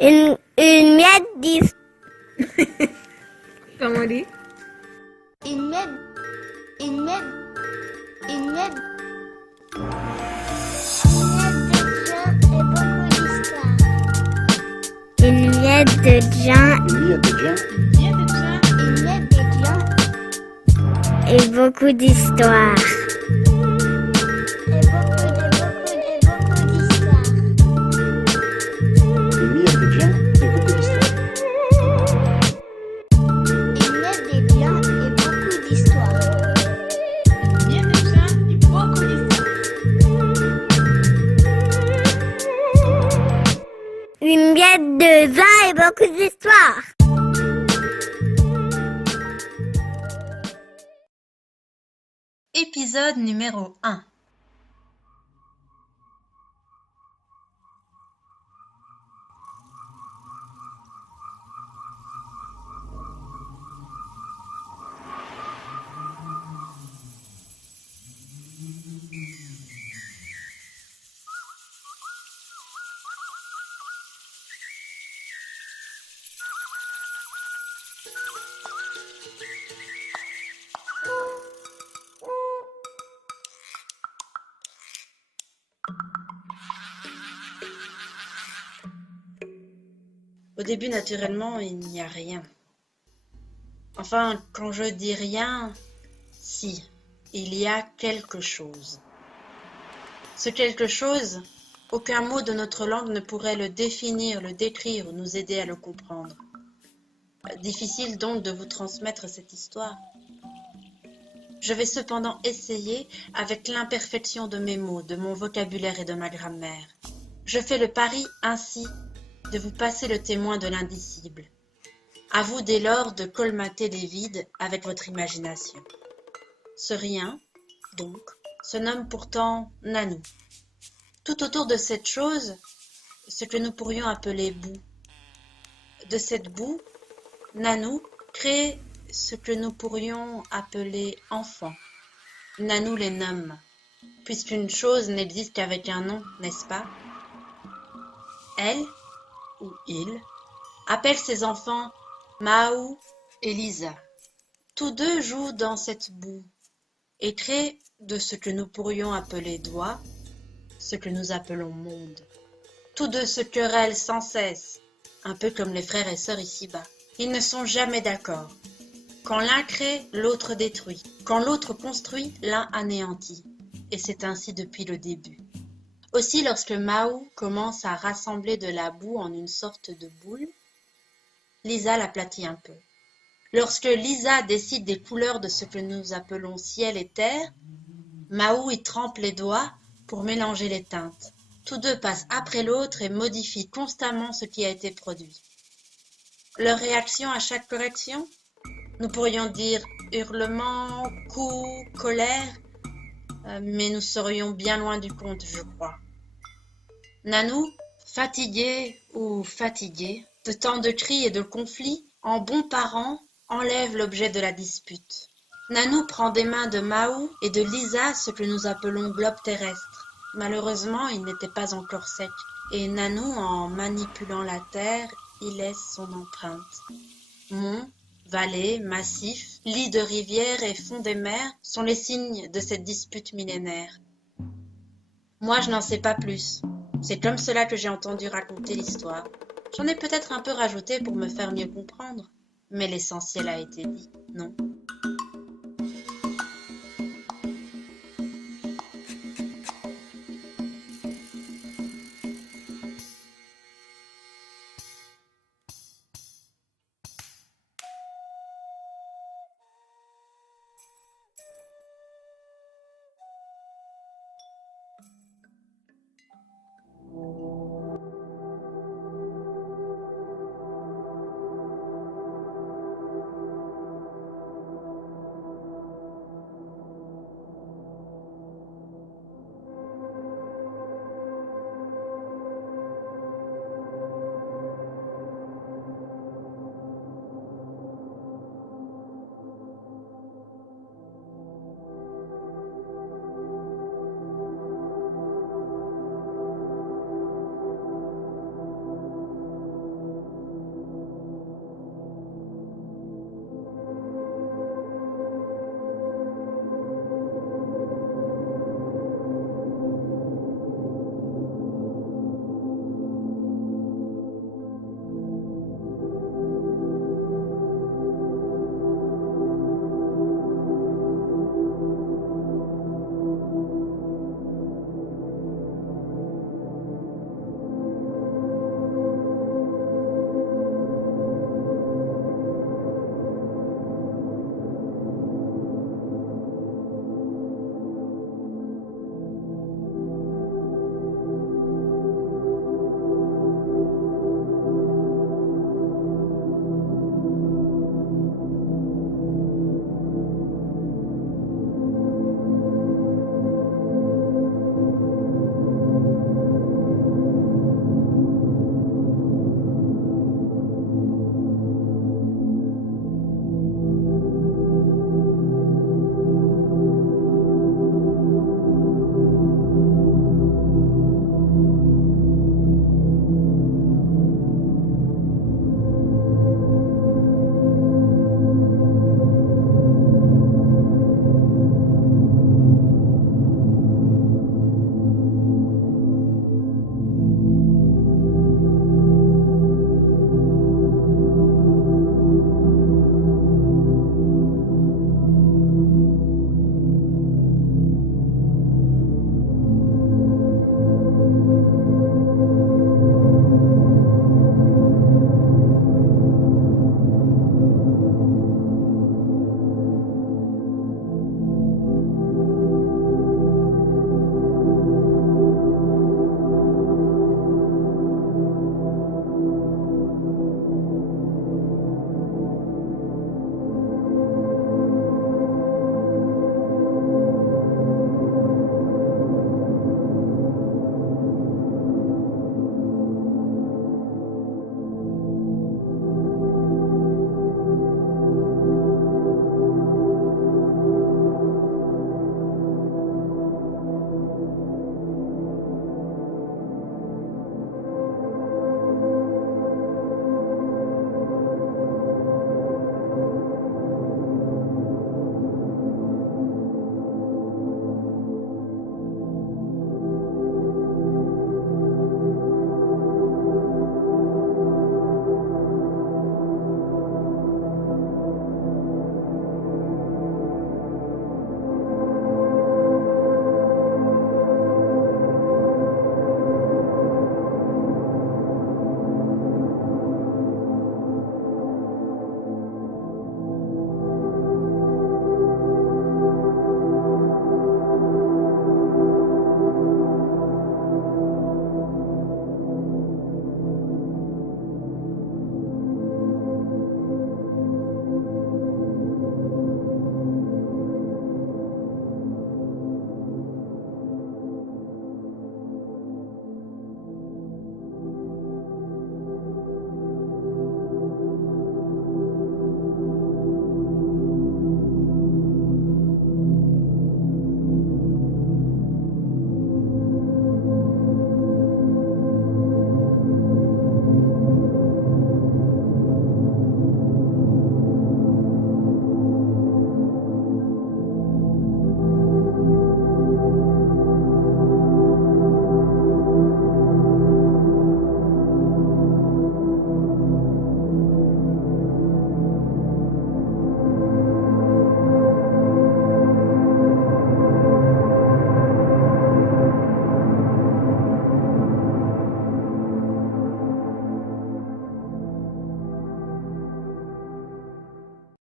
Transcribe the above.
Une miette d'histoire. Comment on dit? Une miette. Une miette. Une miette. Une miette de gens et beaucoup d'histoires. Une miette de vin et beaucoup d'histoires. Épisode numéro 1. Au début, naturellement, il n'y a rien. Enfin, quand je dis rien, si, il y a quelque chose. Ce quelque chose, aucun mot de notre langue ne pourrait le définir, le décrire ou nous aider à le comprendre. Difficile donc de vous transmettre cette histoire. Je vais cependant essayer, avec l'imperfection de mes mots, de mon vocabulaire et de ma grammaire. Je fais le pari ainsi de vous passer le témoin de l'indicible. À vous dès lors de colmater les vides avec votre imagination. Ce rien, donc, se nomme pourtant Nanou. Tout autour de cette chose, ce que nous pourrions appeler boue. De cette boue, Nanou crée ce que nous pourrions appeler enfant. Nanou les nomme, puisqu'une chose n'existe qu'avec un nom, n'est-ce pas? Elle, ou il, appelle ses enfants Mahou et Lisa. Tous deux jouent dans cette boue et créent de ce que nous pourrions appeler doigt, ce que nous appelons monde. Tous deux se querellent sans cesse, un peu comme les frères et sœurs ici-bas. Ils ne sont jamais d'accord. Quand l'un crée, l'autre détruit. Quand l'autre construit, l'un anéantit. Et c'est ainsi depuis le début. Aussi, lorsque Mahou commence à rassembler de la boue en une sorte de boule, Lisa l'aplatit un peu. Lorsque Lisa décide des couleurs de ce que nous appelons ciel et terre, Mahou y trempe les doigts pour mélanger les teintes. Tous deux passent après l'autre et modifient constamment ce qui a été produit. Leur réaction à chaque correction? Nous pourrions dire hurlement, coups, colère, mais nous serions bien loin du compte, je crois. Nanou, fatigué ou fatiguée, de tant de cris et de conflits, en bon parent, enlève l'objet de la dispute. Nanou prend des mains de Mahou et de Lisa ce que nous appelons globe terrestre. Malheureusement, il n'était pas encore sec, et Nanou, en manipulant la terre, y laisse son empreinte. Monts, vallées, massifs, lits de rivières et fonds des mers sont les signes de cette dispute millénaire. Moi, je n'en sais pas plus. C'est comme cela que j'ai entendu raconter l'histoire. J'en ai peut-être un peu rajouté pour me faire mieux comprendre, mais l'essentiel a été dit, non?